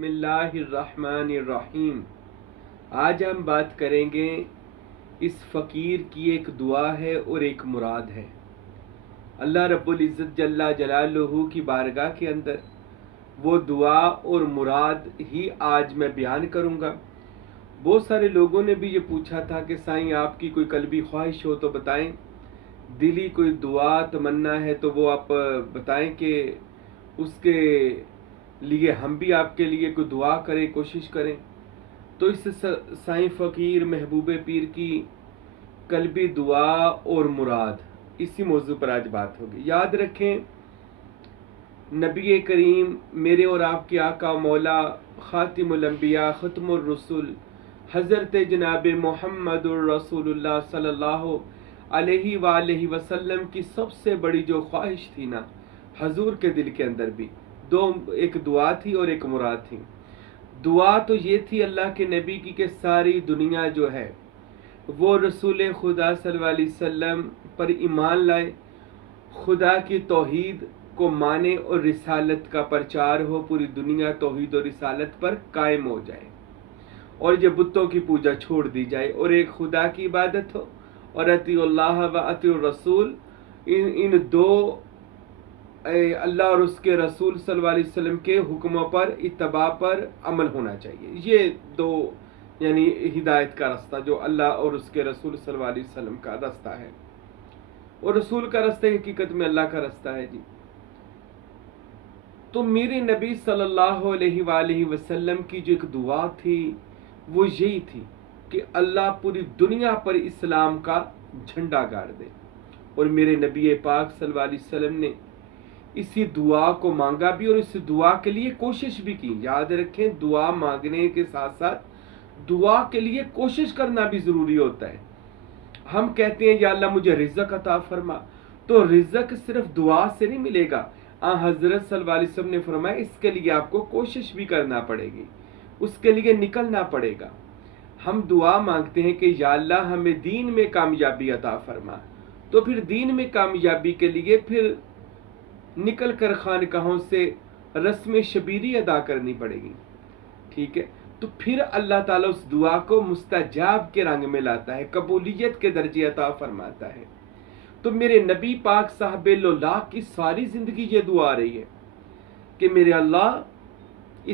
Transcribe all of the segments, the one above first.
بسم اللہ الرحمن الرحیم۔ آج ہم بات کریں گے اس فقیر کی ایک دعا ہے اور ایک مراد ہے۔ اللہ رب العزت جل جلالہ کی بارگاہ کے اندر وہ دعا اور مراد ہی آج میں بیان کروں گا۔ بہت سارے لوگوں نے بھی یہ پوچھا تھا کہ سائیں آپ کی کوئی قلبی خواہش ہو تو بتائیں، دلی کوئی دعا تمنا ہے تو وہ آپ بتائیں کہ اس کے لیے ہم بھی آپ کے لیے کوئی دعا کریں، کوشش کریں۔ تو اس سائیں فقیر محبوب پیر کی قلبی دعا اور مراد، اسی موضوع پر آج بات ہوگی۔ یاد رکھیں، نبی کریم میرے اور آپ کے آقا مولا خاتم الانبیاء ختم الرسول حضرت جناب محمد الرسول اللہ صلی اللہ علیہ وآلہ وسلم کی سب سے بڑی جو خواہش تھی نا، حضور کے دل کے اندر بھی ایک دعا تھی اور ایک مراد تھی۔ دعا تو یہ تھی اللہ کے نبی کی کہ ساری دنیا جو ہے وہ رسول خدا صلی اللہ علیہ وسلم پر ایمان لائے، خدا کی توحید کو مانے اور رسالت کا پرچار ہو، پوری دنیا توحید اور رسالت پر قائم ہو جائے اور یہ بتوں کی پوجا چھوڑ دی جائے اور ایک خدا کی عبادت ہو، اور اطیع اللہ و اطیع الرسول، ان دو اللہ اور اس کے رسول صلی اللہ علیہ وسلم کے حکموں پر اتباع پر عمل ہونا چاہیے۔ یہ دو یعنی ہدایت کا راستہ جو اللہ اور اس کے رسول صلی اللہ علیہ وسلم کا راستہ ہے، اور رسول کا راستہ حقیقت میں اللہ کا راستہ ہے جی۔ تو میرے نبی صلی اللہ علیہ وآلہ وسلم کی جو ایک دعا تھی وہ یہی تھی کہ اللہ پوری دنیا پر اسلام کا جھنڈا گاڑ دے، اور میرے نبی پاک صلی اللہ علیہ وسلم نے اسی دعا کو مانگا بھی اور اس دعا کے لیے کوشش بھی کی۔ یاد رکھیں، دعا مانگنے کے ساتھ ساتھ دعا کے لیے کوشش کرنا بھی ضروری ہوتا ہے۔ ہم کہتے ہیں یا اللہ مجھے رزق عطا فرما، تو رزق صرف دعا سے نہیں ملے گا۔ حضرت صلی اللہ علیہ وسلم نے فرمایا اس کے لیے آپ کو کوشش بھی کرنا پڑے گی، اس کے لیے نکلنا پڑے گا۔ ہم دعا مانگتے ہیں کہ یا اللہ ہمیں دین میں کامیابی عطا فرما، تو پھر دین میں کامیابی کے لیے پھر نکل کر خانقاہوں سے رسم شبیری ادا کرنی پڑے گی، ٹھیک ہے؟ تو پھر اللہ تعالیٰ اس دعا کو مستجاب کے رنگ میں لاتا ہے، قبولیت کے درجے عطا فرماتا ہے۔ تو میرے نبی پاک صاحب اللہ کی ساری زندگی یہ دعا آ رہی ہے کہ میرے اللہ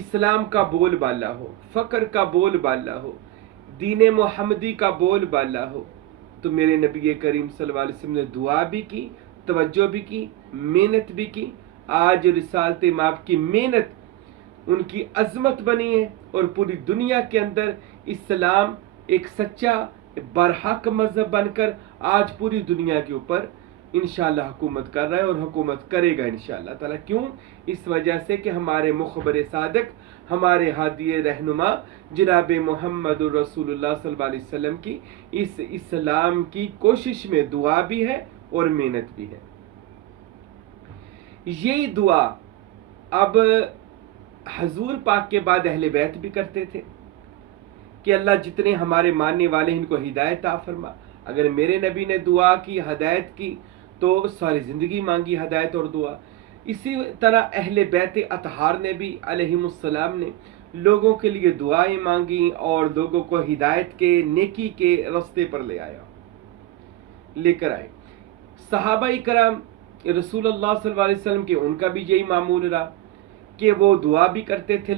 اسلام کا بول بالا ہو، فقر کا بول بالا ہو، دین محمدی کا بول بالا ہو۔ تو میرے نبی کریم صلی اللہ علیہ وسلم نے دعا بھی کی، توجہ بھی کی، محنت بھی کی۔ آج رسالت مآب کی محنت ان کی عظمت بنی ہے، اور پوری دنیا کے اندر اسلام ایک سچا برحق مذہب بن کر آج پوری دنیا کے اوپر انشاءاللہ حکومت کر رہا ہے، اور حکومت کرے گا انشاءاللہ تعالیٰ۔ کیوں؟ اس وجہ سے کہ ہمارے مخبر صادق، ہمارے ہادی رہنما جناب محمد رسول اللہ صلی اللہ علیہ وسلم کی اس اسلام کی کوشش میں دعا بھی ہے اور محنت بھی ہے۔ یہی دعا اب حضور پاک کے بعد اہل بیت بھی کرتے تھے کہ اللہ جتنے ہمارے ماننے والے ہیں ان کو ہدایت عطا فرما۔ اگر میرے نبی نے دعا کی، ہدایت کی، تو ساری زندگی مانگی ہدایت اور دعا۔ اسی طرح اہل بیت اطہار نے بھی علیہم السلام نے لوگوں کے لیے دعائیں مانگی اور لوگوں کو ہدایت کے، نیکی کے راستے پر لے کر آئے۔ صحابہ کرام رسول اللہ صلی اللہ علیہ وسلم کے ان کا بھی یہی معمول رہا کہ وہ دعا بھی کرتے تھے،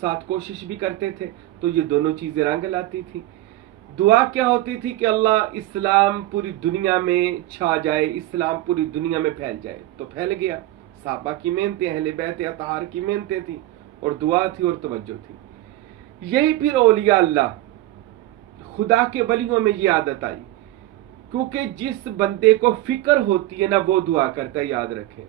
ساتھ کوشش بھی کرتے تھے، تو یہ دونوں چیزیں رنگ لاتی تھی۔ دعا کیا ہوتی تھی کہ اللہ اسلام پوری دنیا میں چھا جائے، اسلام پوری دنیا میں پھیل جائے، تو پھیل گیا۔ صحابہ کی محنتیں، اہل بیت اطہار کی محنتیں تھیں، اور دعا تھی اور توجہ تھی۔ یہی پھر اولیاء اللہ، خدا کے ولیوں میں یہ عادت آئی، کیونکہ جس بندے کو فکر ہوتی ہے نا وہ دعا کرتا ہے۔ یاد رکھیں،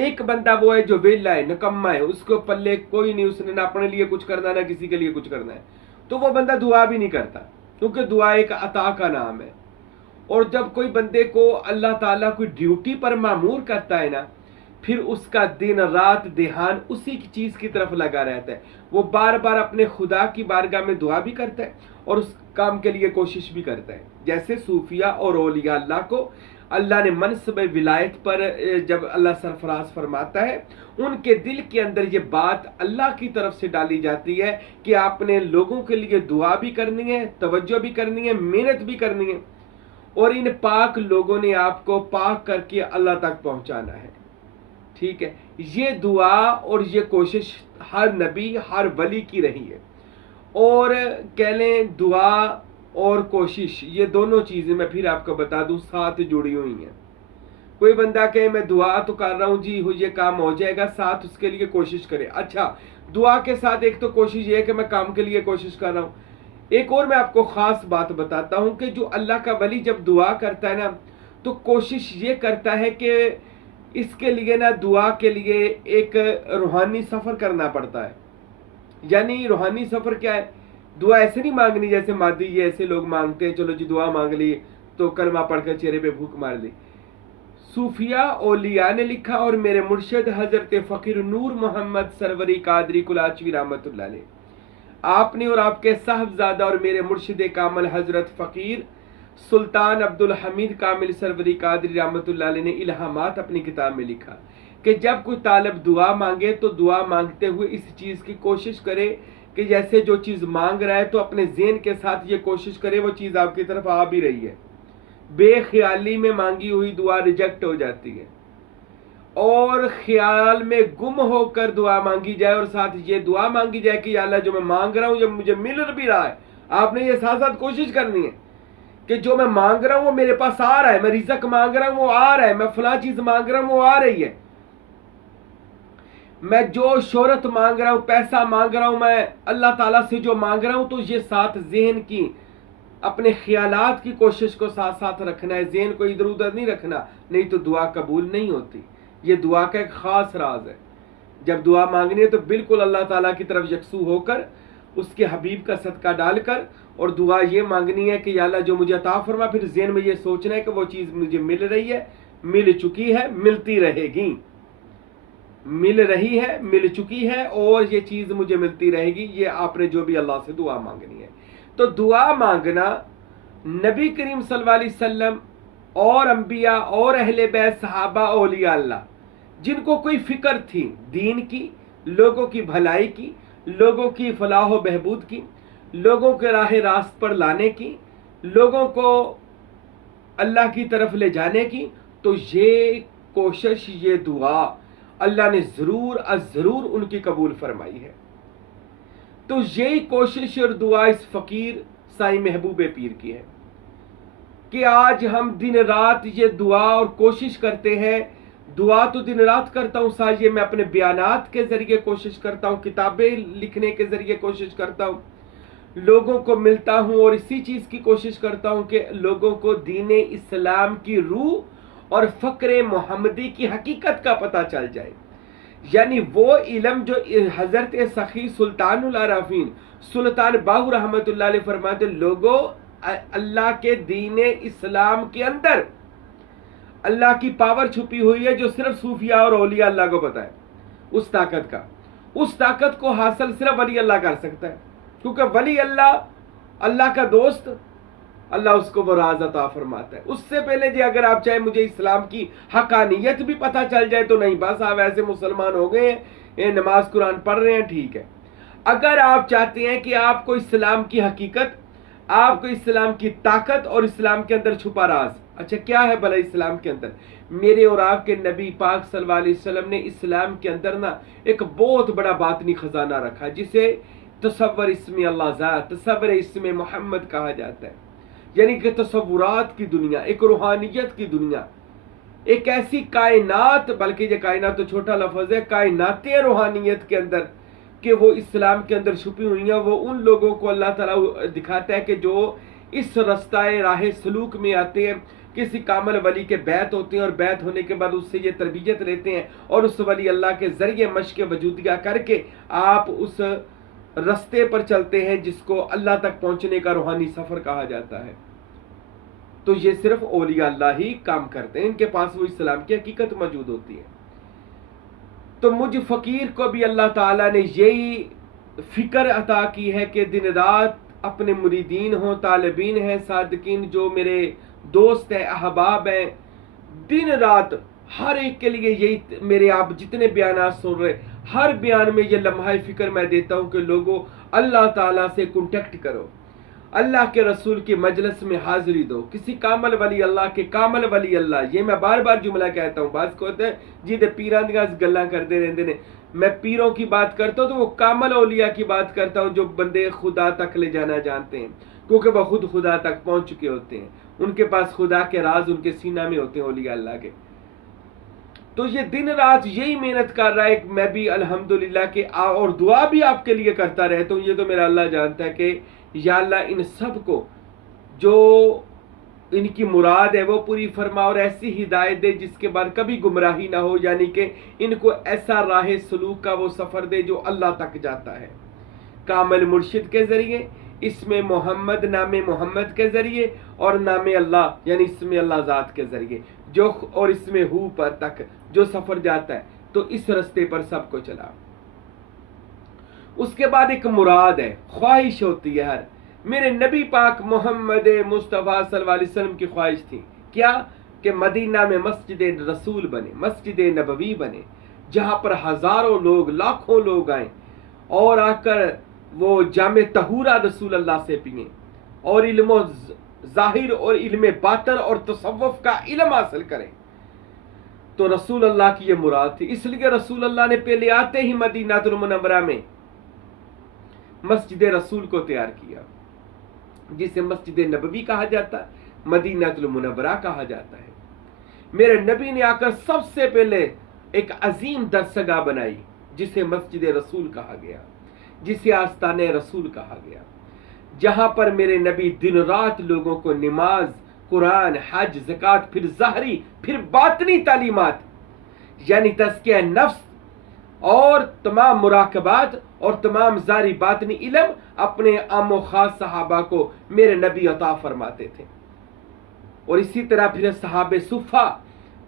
ایک بندہ وہ ہے جو ویلا ہے، نکما ہے، اس کو پلے کوئی نہیں، اس نے نہ اپنے لیے کچھ کرنا نہ کسی کے لیے کچھ کرنا ہے، تو وہ بندہ دعا بھی نہیں کرتا، کیونکہ دعا ایک عطا کا نام ہے۔ اور جب کوئی بندے کو اللہ تعالیٰ کوئی ڈیوٹی پر مامور کرتا ہے نا، پھر اس کا دن رات دھیان اسی کی چیز کی طرف لگا رہتا ہے، وہ بار بار اپنے خدا کی بارگاہ میں دعا بھی کرتا ہے اور اس کام کے لیے کوشش بھی کرتا ہے۔ جیسے صوفیہ اور اولیاء اللہ کو اللہ نے منصب ولایت پر جب اللہ سرفراز فرماتا ہے، ان کے دل کے اندر یہ بات اللہ کی طرف سے ڈالی جاتی ہے کہ آپ نے لوگوں کے لیے دعا بھی کرنی ہے، توجہ بھی کرنی ہے، محنت بھی کرنی ہے، اور ان پاک لوگوں نے آپ کو پاک کر کے اللہ تک پہنچانا ہے۔ ٹھیک ہے، یہ دعا اور یہ کوشش ہر نبی ہر ولی کی رہی ہے۔ اور کہہ لیں دعا اور کوشش، یہ دونوں چیزیں میں پھر آپ کو بتا دوں ساتھ جڑی ہوئی ہیں۔ کوئی بندہ کہے میں دعا تو کر رہا ہوں جی یہ کام ہو جائے گا، ساتھ اس کے لیے کوشش کرے۔ اچھا، دعا کے ساتھ ایک تو کوشش یہ ہے کہ میں کام کے لیے کوشش کر رہا ہوں۔ ایک اور میں آپ کو خاص بات بتاتا ہوں کہ جو اللہ کا ولی جب دعا کرتا ہے نا، تو کوشش یہ کرتا ہے کہ اس کے لیے نا دعا کے لیے ایک روحانی سفر کرنا پڑتا ہے۔ یعنی روحانی سفر کیا ہے؟ دعا ایسے نہیں مانگنی جیسے مادی یہ ایسے لوگ مانگتے ہیں، چلو جی دعا مانگ لی تو کلمہ پڑھ کر چہرے پہ پھونک مار لی۔ صوفیاء اولیاء نے لکھا، اور میرے مرشد حضرت فقیر نور محمد سروری قادری کلاچوی رحمۃ اللہ علیہ، آپ نے اور آپ کے صاحبزادہ اور میرے مرشد کامل حضرت فقیر سلطان عبدالحمید کامل سروری قادری رحمۃ اللہ علیہ نے الہامات اپنی کتاب میں لکھا کہ جب کوئی طالب دعا مانگے تو دعا مانگتے ہوئے اس چیز کی کوشش کرے کہ جیسے جو چیز مانگ رہا ہے تو اپنے ذہن کے ساتھ یہ کوشش کرے وہ چیز آپ کی طرف آ بھی رہی ہے۔ بے خیالی میں مانگی ہوئی دعا ریجیکٹ ہو جاتی ہے، اور خیال میں گم ہو کر دعا مانگی جائے اور ساتھ یہ دعا مانگی جائے کہ یا اللہ جو میں مانگ رہا ہوں جب مجھے مل بھی رہا ہے، آپ نے یہ ساتھ ساتھ کوشش کرنی ہے کہ جو میں مانگ رہا ہوں وہ میرے پاس آ رہا ہے، میں رزق مانگ رہا ہوں وہ آ رہا ہے، میں فلاں چیز مانگ رہا ہوں وہ آ رہی ہے، میں جو شہرت مانگ رہا ہوں، پیسہ مانگ رہا ہوں، میں اللہ تعالیٰ سے جو مانگ رہا ہوں، تو یہ ساتھ ذہن کی اپنے خیالات کی کوشش کو ساتھ ساتھ رکھنا ہے، ذہن کو ادھر ادھر نہیں رکھنا، نہیں تو دعا قبول نہیں ہوتی۔ یہ دعا کا ایک خاص راز ہے۔ جب دعا مانگنی ہے تو بالکل اللہ تعالیٰ کی طرف یکسو ہو کر، اس کے حبیب کا صدقہ ڈال کر، اور دعا یہ مانگنی ہے کہ یا اللہ جو مجھے عطا فرما، پھر ذہن میں یہ سوچنا ہے کہ وہ چیز مجھے مل رہی ہے، مل چکی ہے، ملتی رہے گی، مل رہی ہے، مل چکی ہے، اور یہ چیز مجھے ملتی رہے گی۔ یہ آپ نے جو بھی اللہ سے دعا مانگنی ہے، تو دعا مانگنا نبی کریم صلی اللہ علیہ وسلم اور انبیاء اور اہل بیت صحابہ اولیاء اللہ جن کو کوئی فکر تھی دین کی، لوگوں کی بھلائی کی، لوگوں کی فلاح و بہبود کی، لوگوں کے راہ راست پر لانے کی، لوگوں کو اللہ کی طرف لے جانے کی، تو یہ کوشش، یہ دعا اللہ نے ضرور ضرور ان کی قبول فرمائی ہے۔ تو یہی کوشش اور دعا اس فقیر سائیں محبوب پیر کی ہے کہ آج ہم دن رات یہ دعا اور کوشش کرتے ہیں۔ دعا تو دن رات کرتا ہوں، ساتھ یہ میں اپنے بیانات کے ذریعے کوشش کرتا ہوں، کتابیں لکھنے کے ذریعے کوشش کرتا ہوں، لوگوں کو ملتا ہوں، اور اسی چیز کی کوشش کرتا ہوں کہ لوگوں کو دین اسلام کی روح اور فقر محمدی کی حقیقت کا پتہ چل جائے۔ یعنی وہ علم جو حضرت سخی سلطان العارفین سلطان باہو رحمت اللہ علیہ فرماتے، لوگوں اللہ کے دین اسلام کے اندر اللہ کی پاور چھپی ہوئی ہے جو صرف صوفیاء اور اولیاء اللہ کو پتہ ہے، اس طاقت کا، اس طاقت کو حاصل صرف ولی اللہ کر سکتا ہے، کیونکہ ولی اللہ، اللہ کا دوست، اللہ اس کو وہ راز عطا فرماتا ہے۔ اس سے پہلے جی اگر آپ چاہیں مجھے اسلام کی حقانیت بھی پتہ چل جائے تو نہیں، بس آپ ایسے مسلمان ہو گئے ہیں، نماز قرآن پڑھ رہے ہیں، ٹھیک ہے۔ اگر آپ چاہتے ہیں کہ آپ کو اسلام کی حقیقت، آپ کو اسلام کی طاقت اور اسلام کے اندر چھپا راز، اچھا کیا ہے بھلا اسلام کے اندر؟ میرے اور آپ کے نبی پاک صلی اللہ علیہ وسلم نے اسلام کے اندر نا ایک بہت بڑا باطنی خزانہ رکھا جسے تصور اسم اللہ ذات، تصور اسم محمد کہا جاتا ہے، یعنی کہ تصورات کی دنیا، ایک روحانیت کی دنیا، ایک ایسی کائنات، بلکہ یہ کائنات تو چھوٹا لفظ ہے، کائناتیں روحانیت کے اندر کہ وہ اسلام کے اندر چھپی ہوئی ہیں۔ وہ ان لوگوں کو اللہ تعالیٰ دکھاتا ہے کہ جو اس رستہ راہ سلوک میں آتے ہیں، کسی کامل ولی کے بیعت ہوتے ہیں، اور بیعت ہونے کے بعد اس سے یہ تربیت لیتے ہیں، اور اس ولی اللہ کے ذریعے مشق وجودیہ کر کے آپ اس رستے پر چلتے ہیں جس کو اللہ تک پہنچنے کا روحانی سفر کہا جاتا ہے۔ تو یہ صرف اولیاء اللہ ہی کام کرتے ہیں، ان کے پاس وہ اسلام کی حقیقت موجود ہوتی ہے۔ تو مجھ فقیر کو بھی اللہ تعالیٰ نے یہی فکر عطا کی ہے کہ دن رات اپنے مریدین ہوں، طالبین ہیں، صادقین جو میرے دوست ہیں، احباب ہیں، دن رات ہر ایک کے لیے یہی میرے آپ جتنے بیانات سن رہے ہر بیان میں یہ لمحہ فکر میں دیتا ہوں کہ لوگوں اللہ تعالیٰ سے کنٹیکٹ کرو، اللہ کے رسول کی مجلس میں حاضری دو، کسی کامل ولی اللہ کے کامل ولی اللہ، یہ میں بار بار جملہ کہتا ہوں، بعض کو ہوتے ہیں جی دے پیران دیاں گلاں کردے رہندے نے، میں پیروں کی بات کرتا ہوں تو وہ کامل اولیاء کی بات کرتا ہوں جو بندے خدا تک لے جانا جانتے ہیں، کیونکہ وہ خود خدا تک پہنچ چکے ہوتے ہیں، ان کے پاس خدا کے راز ان کے سینہ میں ہوتے ہیں اولیاء اللہ کے۔ تو یہ دن رات یہی محنت کر رہا ہے، میں بھی الحمدللہ کہ اور دعا بھی آپ کے لیے کرتا رہتا ہوں، یہ تو میرا اللہ جانتا ہے کہ یا اللہ ان سب کو جو ان کی مراد ہے وہ پوری فرما اور ایسی ہدایت دے جس کے بعد کبھی گمراہی نہ ہو، یعنی کہ ان کو ایسا راہ سلوک کا وہ سفر دے جو اللہ تک جاتا ہے، کامل مرشد کے ذریعے، اس میں محمد نام محمد کے ذریعے اور نام اللہ یعنی اسم اللہ ذات کے ذریعے جو اور اس میں ہو پر تک جو سفر جاتا ہے، تو اس رستے پر سب کو چلا۔ اس کے بعد ایک مراد ہے، خواہش ہوتی ہے ہر میرے نبی پاک محمد مصطفیٰ صلی اللہ علیہ وسلم کی خواہش تھی کیا کہ مدینہ میں مسجد رسول بنے، مسجد نبوی بنے، جہاں پر ہزاروں لوگ لاکھوں لوگ آئیں اور آ کر وہ جام طہورہ رسول اللہ سے پئیں اور علم و ظاہر اور علم باطن اور تصوف کا علم حاصل کریں۔ تو رسول اللہ کی یہ مراد تھی، اس لیے رسول اللہ نے پہلے آتے ہی مدینہ المنورہ میں مسجد رسول کو تیار کیا، جسے مسجد نبوی کہا جاتا ہے، مدینہ المنورہ کہا جاتا ہے۔ میرے نبی نے آ کر سب سے پہلے ایک عظیم درسگاہ بنائی جسے مسجد رسول کہا گیا، جسے آستانِ رسول کہا گیا، جہاں پر میرے نبی دن رات لوگوں کو نماز، قرآن، حج، زکوٰۃ، پھر ظاہری پھر باطنی تعلیمات یعنی تزکیہ نفس اور تمام مراقبات اور تمام ظاہری باطنی علم اپنے عام و خاص صحابہ کو میرے نبی عطا فرماتے تھے۔ اور اسی طرح پھر صحابہ صفہ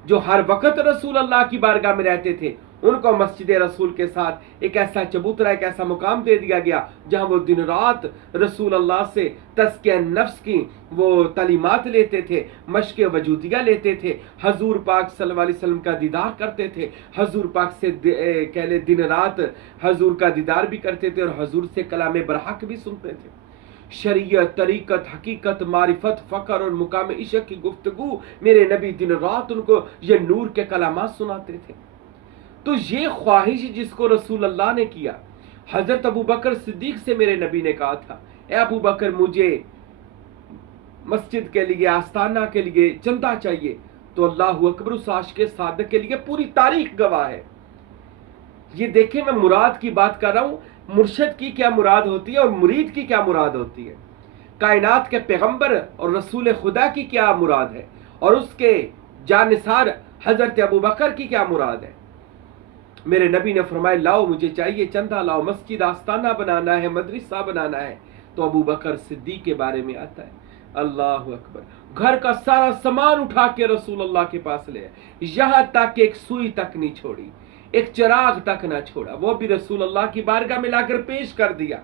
جو ہر وقت رسول اللہ کی بارگاہ میں رہتے تھے، ان کو مسجد رسول کے ساتھ ایک ایسا چبوترا، ایک ایسا مقام دے دیا گیا جہاں وہ دن رات رسول اللہ سے تزکیہ نفس کی وہ تعلیمات لیتے تھے، مشق وجودیہ لیتے تھے، حضور پاک صلی اللہ علیہ وسلم کا دیدار کرتے تھے، حضور پاک سے کہہ لے دن رات حضور کا دیدار بھی کرتے تھے اور حضور سے کلام برحق بھی سنتے تھے۔ شریعت، طریقت، حقیقت، معرفت، فقر اور مقام عشق کی گفتگو میرے نبی دن رات ان کو یہ نور کے کلامات سناتے تھے۔ تو یہ خواہش جس کو رسول اللہ نے کیا، حضرت ابو بکر صدیق سے میرے نبی نے کہا تھا اے ابو بکر مجھے مسجد کے لیے، آستانہ کے لیے چندہ چاہیے، تو اللہ اکبر، اس عاشق صادق کے لیے پوری تاریخ گواہ ہے۔ یہ دیکھیں میں مراد کی بات کر رہا ہوں، مرشد کی کیا مراد ہوتی ہے اور مرید کی کیا مراد ہوتی ہے، کائنات کے پیغمبر اور رسول خدا کی کیا مراد ہے اور اس کے جانثار حضرت ابو بکر کی کیا مراد ہے۔ میرے نبی نے فرمایا لاؤ مجھے چاہیے چندہ لاؤ، مسجد آستانہ بنانا ہے، مدرسہ بنانا ہے، تو ابو بکر صدیق کے بارے میں آتا ہے اللہ اکبر، گھر کا سارا سامان اٹھا کے رسول اللہ کے پاس لے، یہاں تک کہ ایک سوئی تک نہیں چھوڑی، ایک چراغ تک نہ چھوڑا، وہ بھی رسول اللہ کی بارگاہ میں لا کر پیش کر دیا۔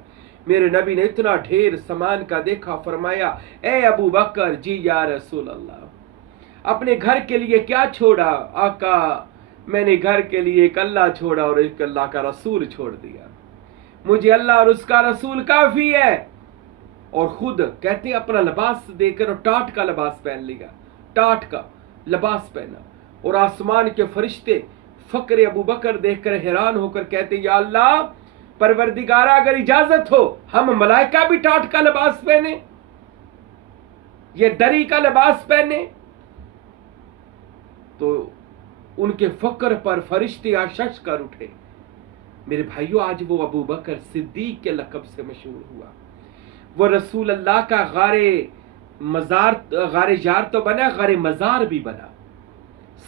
میرے نبی نے اتنا ڈھیر سامان کا دیکھا، فرمایا اے ابو بکر جی یا رسول اللہ، اپنے گھر کے لیے کیا چھوڑا؟ آقا میں نے گھر کے لیے ایک اللہ چھوڑا اور ایک اللہ کا رسول چھوڑ دیا، مجھے اللہ اور اس کا رسول کافی ہے۔ اور خود کہتے اپنا لباس دے کر ٹاٹ کا لباس پہن لیا، ٹاٹ کا لباس پہنا، اور آسمان کے فرشتے فقر ابو بکر دیکھ کر حیران ہو کر کہتے یا اللہ پروردگارہ اگر اجازت ہو ہم ملائکہ بھی ٹاٹ کا لباس پہنے، یہ دری کا لباس پہنے۔ تو ان کے فقر پر فرشتے آشش کر اٹھے۔ میرے بھائیو آج وہ ابو بکر صدیق کے لقب سے مشہور ہوا، وہ رسول اللہ کا غار یار تو بنا، غار مزار بھی بنا،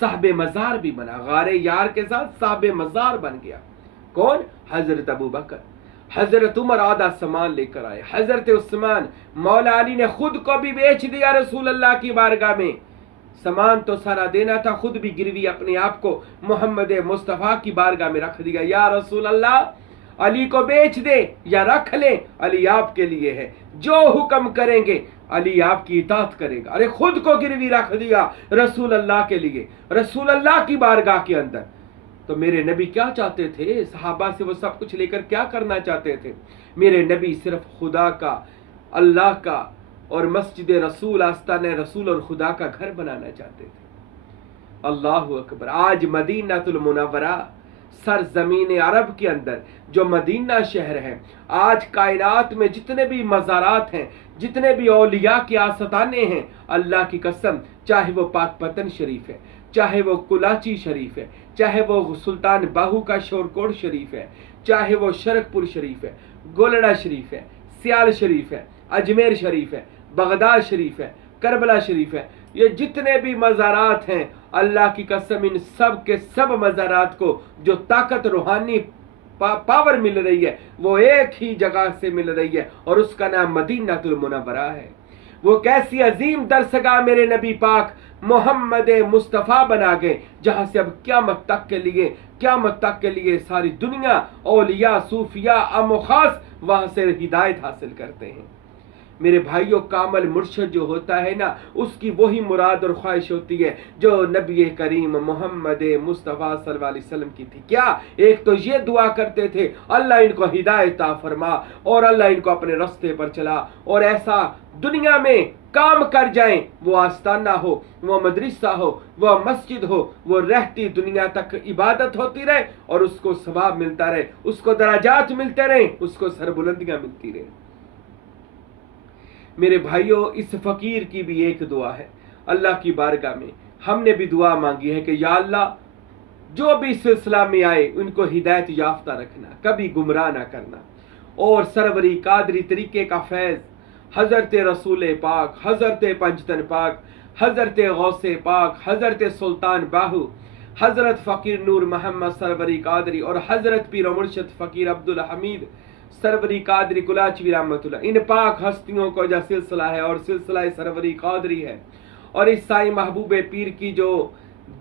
صاحب مزار بھی بنا، غار یار کے ساتھ صاحب مزار بن گیا۔ کون؟ حضرت ابو بکر۔ حضرت عمر آدھا سامان لے کر آئے، حضرت عثمان، مولا علی نے خود کو بھی بیچ دیا رسول اللہ کی بارگاہ میں، سامان تو سارا دینا تھا، خود بھی گروی اپنے آپ کو محمد مصطفیٰ کی بارگاہ میں رکھ دیا، یا رسول اللہ علی کو بیچ دے یا رکھ لیں، علی آپ کے لیے ہے، جو حکم کریں گے علی آپ کی اطاعت کرے گا. ارے خود کو گروی رکھ دیا رسول اللہ کے لیے، رسول اللہ کی بارگاہ کے اندر. تو میرے نبی کیا چاہتے تھے؟ صحابہ سے وہ سب کچھ لے کر کیا کرنا چاہتے تھے؟ میرے نبی صرف خدا کا، اللہ کا اور مسجد رسول، آستانہ رسول اور خدا کا گھر بنانا چاہتے تھے. اللہ اکبر. آج مدینہ المنورہ سرزمین عرب کے اندر جو مدینہ شہر ہے، آج کائنات میں جتنے بھی مزارات ہیں، جتنے بھی اولیاء کے آستانے ہیں، اللہ کی قسم، چاہے وہ پاک پتن شریف ہے، چاہے وہ کلاچی شریف ہے، چاہے وہ سلطان باہو کا شورکوٹ شریف ہے، چاہے وہ شرک پور شریف ہے، گولڑا شریف ہے، سیال شریف ہے، اجمیر شریف ہے، بغداد شریف ہے، کربلا شریف ہے، یہ جتنے بھی مزارات ہیں، اللہ کی قسم ان سب کے سب مزارات کو جو طاقت روحانی پاور مل رہی ہے وہ ایک ہی جگہ سے مل رہی ہے، اور اس کا نام مدینہ المنورہ ہے. وہ کیسی عظیم درسگاہ میرے نبی پاک محمد مصطفیٰ بنا گئے، جہاں سے اب قیامت تک کے لیے ساری دنیا اولیاء، صوفیاء، عام و خاص وہاں سے ہدایت حاصل کرتے ہیں. میرے بھائیوں، کامل مرشد جو ہوتا ہے نا، اس کی وہی مراد اور خواہش ہوتی ہے جو نبی کریم محمد مصطفیٰ صلی اللہ علیہ وسلم کی تھی. کیا؟ ایک تو یہ دعا کرتے تھے اللہ ان کو ہدایت عطا فرما، اور اللہ ان کو اپنے راستے پر چلا، اور ایسا دنیا میں کام کر جائیں، وہ آستانہ ہو، وہ مدرسہ ہو، وہ مسجد ہو، وہ رہتی دنیا تک عبادت ہوتی رہے، اور اس کو ثواب ملتا رہے، اس کو درجات ملتے رہیں، اس کو سربلندیاں ملتی رہیں. میرے بھائیوں، اس فقیر کی بھی ایک دعا ہے اللہ کی بارگاہ میں. ہم نے بھی دعا مانگی ہے کہ یا اللہ جو بھی سلسلہ میں آئے ان کو ہدایت یافتہ رکھنا، کبھی گمراہ نہ کرنا. اور سروری قادری طریقے کا فیض حضرت رسول پاک، حضرت پنجتن پاک، حضرت غوث پاک، حضرت سلطان باہو، حضرت فقیر نور محمد سروری قادری اور حضرت پیر و مرشد فقیر عبدالحمید سروری قادری کلاچوی رحمۃ اللہ، ان پاک ہستیوں کو جو سلسلہ ہے اور سلسلہ سروری قادری ہے، اور اس سائیں محبوب پیر کی جو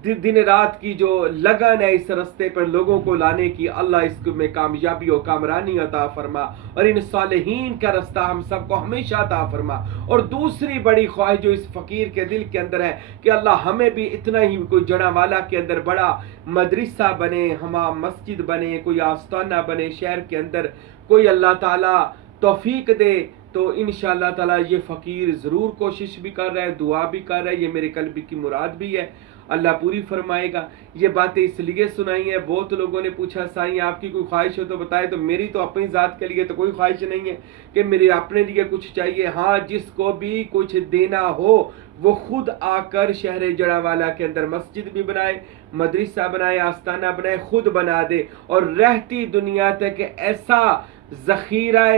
دن رات کی جو لگن ہے اس رستے پر لوگوں کو لانے کی، اللہ اس میں کامیابی و کامرانی عطا فرما، اور ان صالحین کا رستہ ہم سب کو ہمیشہ عطا فرما. اور دوسری بڑی خواہش جو اس فقیر کے دل کے اندر ہے کہ اللہ ہمیں بھی اتنا ہی کوئی جڑا والا کے اندر بڑا مدرسہ بنے، حمام مسجد بنے، کوئی آستانہ بنے شہر کے اندر، کوئی اللہ تعالیٰ توفیق دے. تو انشاءاللہ تعالیٰ یہ فقیر ضرور کوشش بھی کر رہا ہے، دعا بھی کر رہا ہے، یہ میرے قلب کی مراد بھی ہے، اللہ پوری فرمائے گا. یہ باتیں اس لیے سنائی ہیں، بہت لوگوں نے پوچھا سائیں آپ کی کوئی خواہش ہو تو بتائے. تو میری تو اپنی ذات کے لیے تو کوئی خواہش نہیں ہے کہ میرے اپنے لیے کچھ چاہیے. ہاں، جس کو بھی کچھ دینا ہو وہ خود آ کر شہر جڑا والا کے اندر مسجد بھی بنائے، مدرسہ بنائے، آستانہ بنائے، خود بنا دے، اور رہتی دنیا تک ایسا ذخیرہ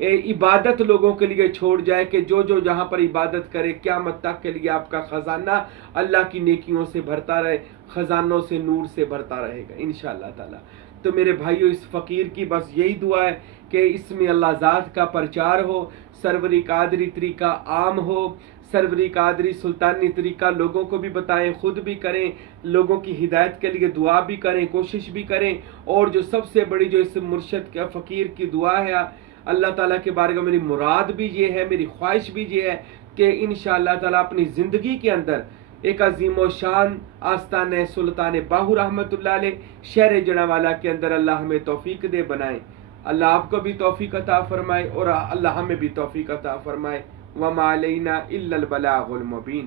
عبادت لوگوں کے لیے چھوڑ جائے کہ جو جہاں پر عبادت کرے قیامت تک کے لیے آپ کا خزانہ اللہ کی نیکیوں سے بھرتا رہے، خزانوں سے نور سے بھرتا رہے گا انشاءاللہ تعالی. تو میرے بھائیوں، اس فقیر کی بس یہی دعا ہے کہ اس میں اللہ ذات کا پرچار ہو، سروری قادری طریقہ عام ہو، سروری قادری سلطانی طریقہ لوگوں کو بھی بتائیں، خود بھی کریں، لوگوں کی ہدایت کے لیے دعا بھی کریں، کوشش بھی کریں. اور جو سب سے بڑی جو اس مرشد کا فقیر کی دعا ہے، اللہ تعالیٰ کے بارگاہ میری مراد بھی یہ ہے، میری خواہش بھی یہ ہے کہ انشاءاللہ تعالیٰ اپنی زندگی کے اندر ایک عظیم و شان آستانہ سلطان باہو رحمۃ اللہ علیہ شہر جڑاوالا کے اندر اللہ ہمیں توفیق دے بنائیں. اللہ آپ کو بھی توفیق عطا فرمائے اور اللہ ہمیں بھی توفیق عطا فرمائے. وما علینا الا البلاغ المبین.